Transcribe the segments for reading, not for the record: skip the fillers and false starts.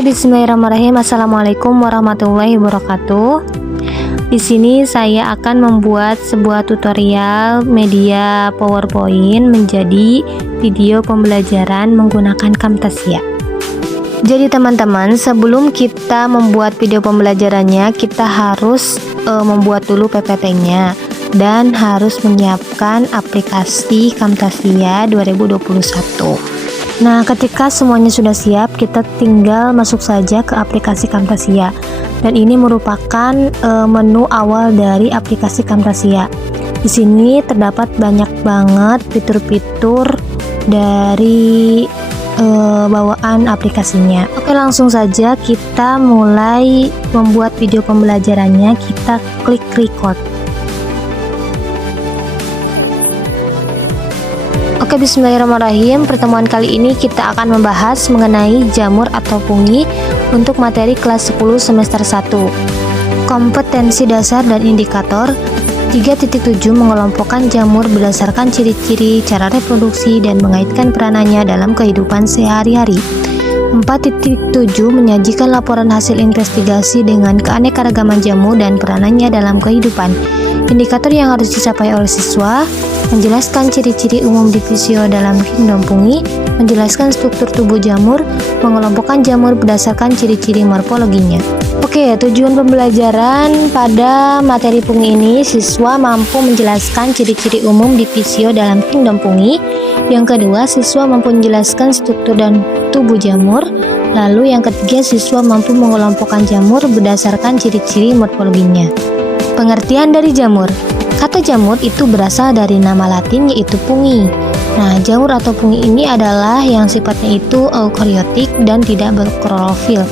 Oke, bismillahirrahmanirrahim. Assalamualaikum warahmatullahi wabarakatuh. Di sini saya akan membuat sebuah tutorial media PowerPoint menjadi video pembelajaran menggunakan Camtasia. Jadi teman-teman, sebelum kita membuat video pembelajarannya, kita harus membuat dulu PPT-nya dan harus menyiapkan aplikasi Camtasia 2021. Nah, ketika semuanya sudah siap, kita tinggal masuk saja ke aplikasi Camtasia. Dan ini merupakan menu awal dari aplikasi Camtasia. Di sini terdapat banyak banget fitur-fitur dari bawaan aplikasinya. Oke, langsung saja kita mulai membuat video pembelajarannya. Kita klik record. Oke, bismillahirrahmanirrahim. Pertemuan kali ini kita akan membahas mengenai jamur atau fungi untuk materi kelas 10 semester 1. Kompetensi dasar dan indikator 3.7 mengelompokkan jamur berdasarkan ciri-ciri, cara reproduksi, dan mengaitkan peranannya dalam kehidupan sehari-hari. 4.7 menyajikan laporan hasil investigasi dengan keanekaragaman jamur dan peranannya dalam kehidupan. Indikator yang harus dicapai oleh siswa: menjelaskan ciri-ciri umum divisio dalam kingdom fungi, menjelaskan struktur tubuh jamur, mengelompokkan jamur berdasarkan ciri-ciri morfologinya. Oke, tujuan pembelajaran pada materi fungi ini, siswa mampu menjelaskan ciri-ciri umum divisio dalam kingdom fungi. Yang kedua, siswa mampu menjelaskan struktur dan tubuh jamur. Lalu yang ketiga, siswa mampu mengelompokkan jamur berdasarkan ciri-ciri morfologinya. Pengertian dari jamur. Kata jamur itu berasal dari nama Latin yaitu fungi. Nah, jamur atau fungi ini adalah yang sifatnya itu eukariotik dan tidak berklorofil.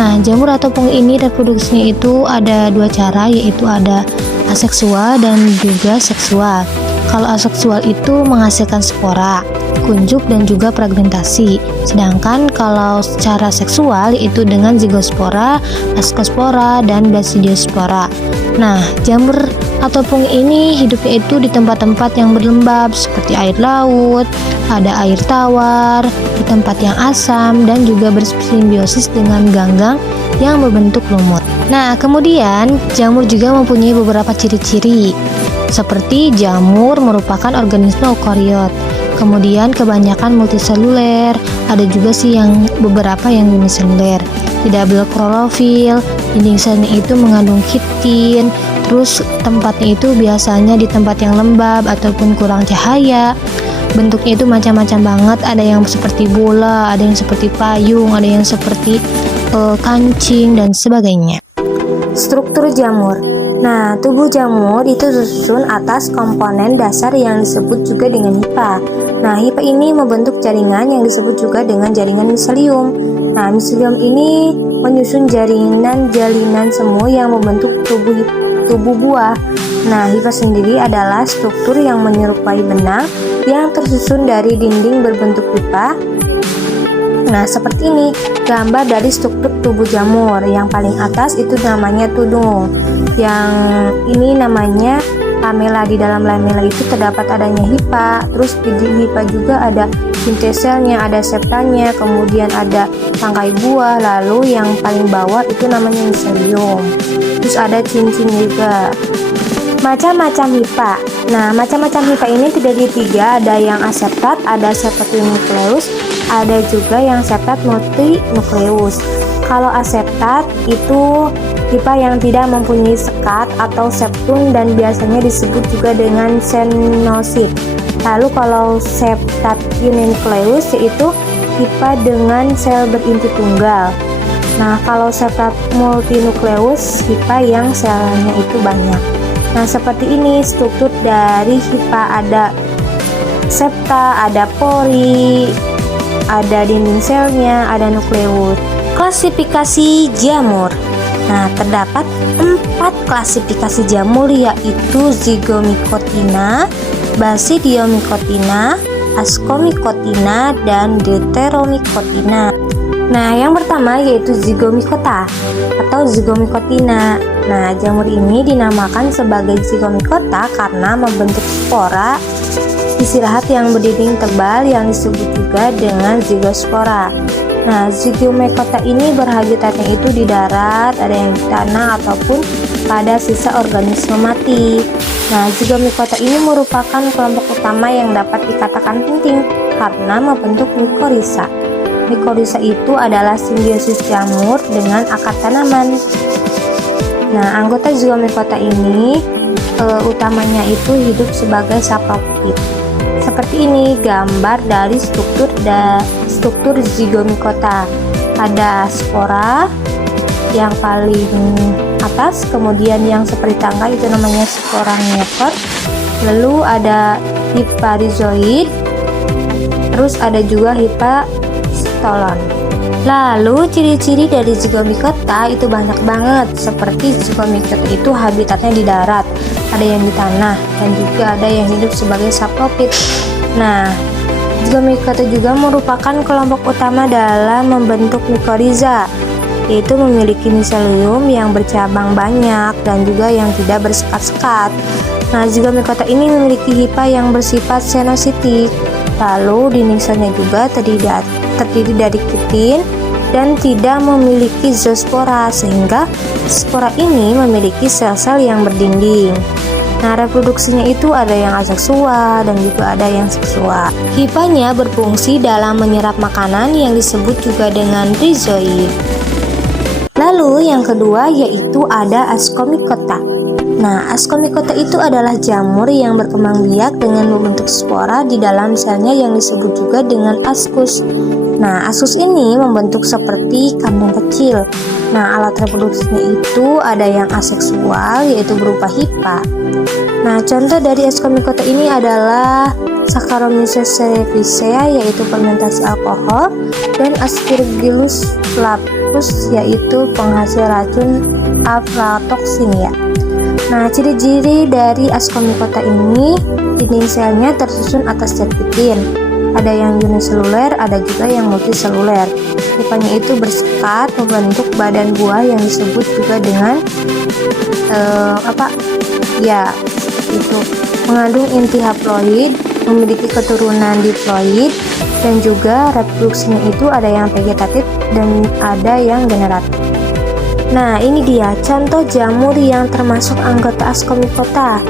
Nah, jamur atau fungi ini reproduksinya itu ada dua cara, yaitu ada aseksual dan juga seksual. Kalau aseksual itu menghasilkan spora, kunjuk, dan juga fragmentasi. Sedangkan kalau secara seksual yaitu dengan zigospora, ascospora, dan basidiospora. Nah, jamur atau fungi ini hidupnya itu di tempat-tempat yang berlembab seperti air laut, ada air tawar, di tempat yang asam, dan juga bersimbiosis dengan ganggang yang berbentuk lumut. Nah, kemudian jamur juga mempunyai beberapa ciri-ciri. Seperti jamur merupakan organisme eukariot. Kemudian kebanyakan multiseluler, ada juga sih yang beberapa yang uniseluler. Tidak berklorofil, dinding selnya itu mengandung kitin. Terus tempatnya itu biasanya di tempat yang lembab ataupun kurang cahaya. Bentuknya itu macam-macam banget, ada yang seperti bola, ada yang seperti payung, ada yang seperti kancing dan sebagainya. Struktur jamur. Nah, tubuh jamur itu tersusun atas komponen dasar yang disebut juga dengan hifa. Nah, hifa ini membentuk jaringan yang disebut juga dengan jaringan miselium. Nah, miselium ini menyusun jalinan semu yang membentuk tubuh buah. Nah, hifa sendiri adalah struktur yang menyerupai benang yang tersusun dari dinding berbentuk pipa. Nah, seperti ini gambar dari struktur tubuh jamur. Yang paling atas itu namanya tudung. Yang ini namanya lamela. Di dalam lamela itu terdapat adanya hifa. Terus di hifa juga ada sinteselnya, ada septanya, kemudian ada tangkai buah. Lalu yang paling bawah itu namanya miselium. Terus ada cincin juga. Macam-macam hifa. Nah, macam-macam hifa ini terdiri tiga, ada yang aseptat, ada septat unionukleus, ada juga yang septat multinukleus. Kalau aseptat itu hifa yang tidak mempunyai sekat atau septum dan biasanya disebut juga dengan senosit. Lalu kalau septat unionukleus yaitu hifa dengan sel berinti tunggal. Nah, kalau septat multinukleus hifa yang selnya itu banyak. Nah, seperti ini struktur dari hifa, ada septa, ada pori, ada dinding selnya, ada nukleus. Klasifikasi jamur. Nah, terdapat 4 klasifikasi jamur yaitu zygomycotina, basidiomycotina, ascomycotina, dan deuteromycotina. Nah, yang pertama yaitu zygomycota atau zygomycotina. Nah, jamur ini dinamakan sebagai zygomycota karena membentuk spora istirahat yang berdinding tebal yang disebut juga dengan zygospora. Nah, Zygomicota ini berhabitatnya itu di darat, ada yang di tanah ataupun pada sisa organisme mati. Nah, Zygomicota ini merupakan kelompok utama yang dapat dikatakan penting karena membentuk mikorizа. Mikorizа itu adalah simbiosis jamur dengan akar tanaman. Nah, anggota Zygomicota ini utamanya itu hidup sebagai sapropit. Seperti ini gambar dari struktur Zygomicota. Ada spora yang paling atas, kemudian yang seperti tangga itu namanya spora neotor. Lalu ada hipa-rhizoid, terus ada juga hipa-stolon. Lalu ciri-ciri dari Zygomicota itu banyak banget, seperti Zygomicota itu habitatnya di darat, ada yang di tanah, dan juga ada yang hidup sebagai sapropit. Nah, Zygomicota juga merupakan kelompok utama dalam membentuk mikorizа, yaitu memiliki miselium yang bercabang banyak dan juga yang tidak bersekat-sekat. Nah, Zygomicota ini memiliki hipa yang bersifat senositik. Lalu dinding selnya juga terdiri dari kitin dan tidak memiliki zoospora, sehingga spora ini memiliki sel-sel yang berdinding. Nah, reproduksinya itu ada yang aseksual dan juga ada yang seksual. Hipanya berfungsi dalam menyerap makanan yang disebut juga dengan rhizoid. Lalu yang kedua yaitu ada Ascomycota. Nah, Ascomycota itu adalah jamur yang berkembang biak dengan membentuk spora di dalam selnya yang disebut juga dengan ascus. Nah, ascus ini membentuk seperti kantong kecil. Nah, alat reproduksinya itu ada yang aseksual, yaitu berupa hipa. Nah, contoh dari Ascomycota ini adalah Saccharomyces cerevisiae, yaitu fermentasi alkohol, dan Aspergillus flavus, yaitu penghasil racun aflatoksin ya. Nah, ciri-ciri dari Ascomycota ini, dinding selnya tersusun atas zat kitin. Ada yang uniseluler, ada juga yang multiseluler. Hipanya itu bersekat membentuk badan buah yang disebut juga dengan itu mengandung inti haploid, memiliki keturunan diploid, dan juga reproduksinya itu ada yang vegetatif dan ada yang generatif. Nah, ini dia contoh jamur yang termasuk anggota Ascomycota.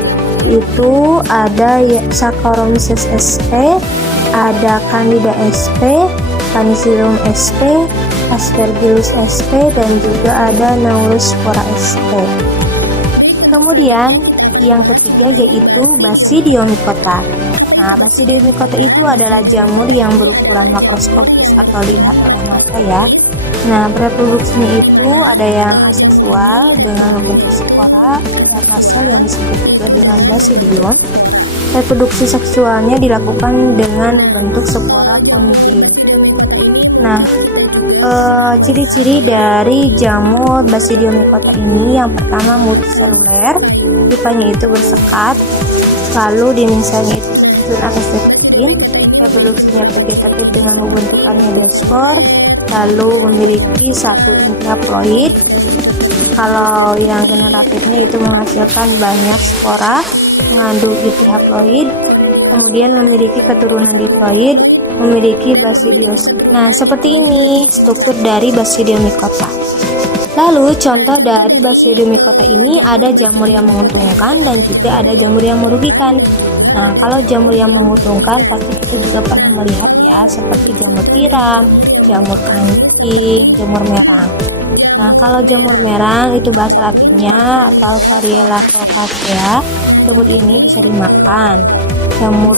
Itu ada Saccharomyces sp, ada Candida sp, Penicillium sp, Aspergillus sp, dan juga ada Neurospora sp. Kemudian yang ketiga yaitu Basidiomycota. Nah, Basidiomycota itu adalah jamur yang berukuran makroskopis atau dilihat oleh mata ya. Nah, reproduksinya itu ada yang aseksual dengan membentuk spora atau sel yang disebut juga dengan basidiom. Reproduksi seksualnya dilakukan dengan membentuk spora conigea. Nah, ciri-ciri dari jamur Basidiomycota ini yang pertama multiseluler, hipanya itu bersekat, lalu dinding selnya itu tersusun atas kitin, reproduksinya vegetatif dengan membentukannya diaspor, lalu memiliki satu inti haploid. Kalau yang generatifnya itu menghasilkan banyak spora mengandung inti haploid, kemudian memiliki keturunan diploid, memiliki basidios. Nah, seperti ini struktur dari Basidiomycota. Lalu contoh dari Basidiomycota ini ada jamur yang menguntungkan dan juga ada jamur yang merugikan. Nah, kalau jamur yang menguntungkan pasti kita juga pernah melihat ya, seperti jamur tiram, jamur kancing, jamur merang. Nah, kalau jamur merang itu bahasa latinnya atau Variella focacea. Jamur ini bisa dimakan. Jamur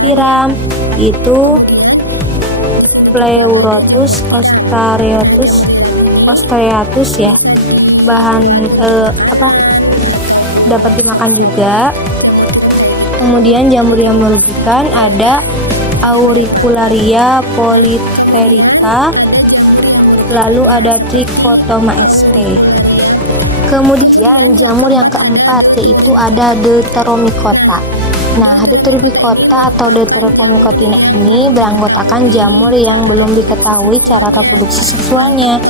tiram itu Pleurotus ostreatus ya. Bahan dapat dimakan juga. Kemudian jamur yang merugikan ada Auricularia polypterica, lalu ada Trichotoma sp. Kemudian jamur yang keempat yaitu ada Deuteromycota. Nah, Deuteromycota atau Deuteromycotina ini beranggotakan jamur yang belum diketahui cara reproduksi seksualnya.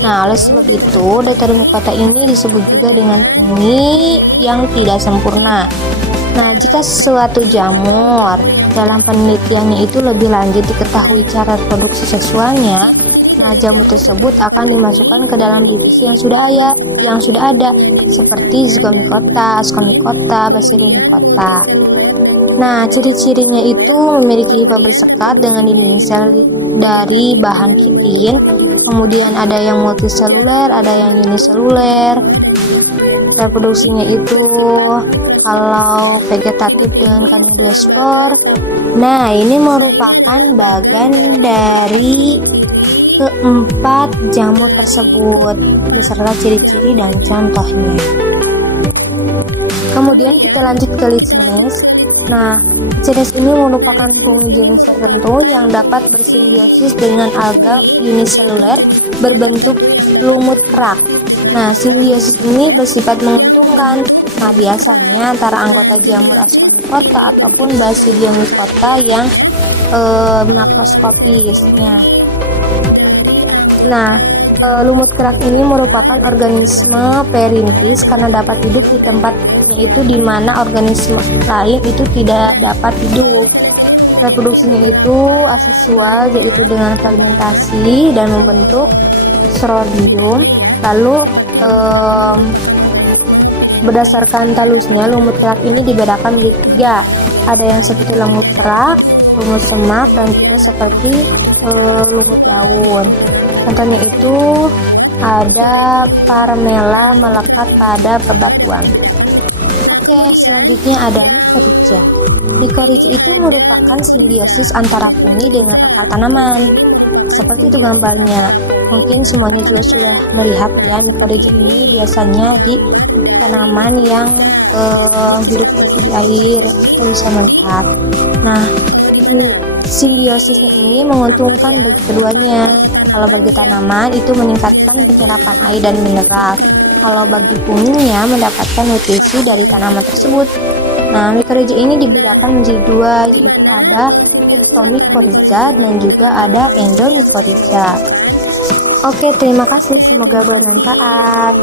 Nah, oleh sebab itu Deuteromycota ini disebut juga dengan fungi yang tidak sempurna. Nah, jika suatu jamur dalam penelitiannya itu lebih lanjut diketahui cara reproduksi seksualnya, Nah, jamur tersebut akan dimasukkan ke dalam divisi yang sudah ada seperti Zygomicota, Ascomycota, Basidiomycota. Nah, ciri-cirinya itu memiliki hifa bersekat dengan dinding sel dari bahan kitin. Kemudian ada yang multiseluler, ada yang uniseluler. Reproduksinya itu kalau vegetatif dengan kaniospor. Nah, ini merupakan bagian dari keempat jamur tersebut beserta ciri-ciri dan contohnya. Kemudian kita lanjut ke Lichenes. Nah, Lichenes ini merupakan fungi jenis tertentu yang dapat bersimbiosis dengan alga uniseluler berbentuk lumut kerak. Nah, simbiosis ini bersifat menguntungkan. Nah, biasanya antara anggota jamur Ascomycota ataupun Basidiomycota yang makroskopis. Nah, lumut kerak ini merupakan organisme perintis karena dapat hidup di tempatnya itu di mana organisme lain itu tidak dapat hidup. Reproduksinya itu aseksual, yaitu dengan fragmentasi dan membentuk sorodium. Lalu berdasarkan talusnya, lumut kerak ini dibedakan menjadi 3. Ada yang seperti lumut kerak, lumut semak, dan juga seperti lumut daun. Contohnya itu ada Paramela melekat pada bebatuan. Oke, selanjutnya ada Mycorrhiza. Mycorrhiza itu merupakan simbiosis antara fungi dengan akar tanaman. Seperti itu gambarnya. Mungkin semuanya juga sudah melihat ya, Mycorrhiza ini biasanya di tanaman yang hidup itu di air. Kita bisa melihat. Nah, simbiosisnya ini menguntungkan bagi keduanya. Kalau bagi tanaman itu meningkatkan penyerapan air dan mineral. Kalau bagi funginya mendapatkan nutrisi dari tanaman tersebut. Nah, Mycorrhiza ini dibedakan menjadi 2, yaitu ada Ectomycorrhiza dan juga ada Endomycorrhiza. Oke, terima kasih, semoga bermanfaat.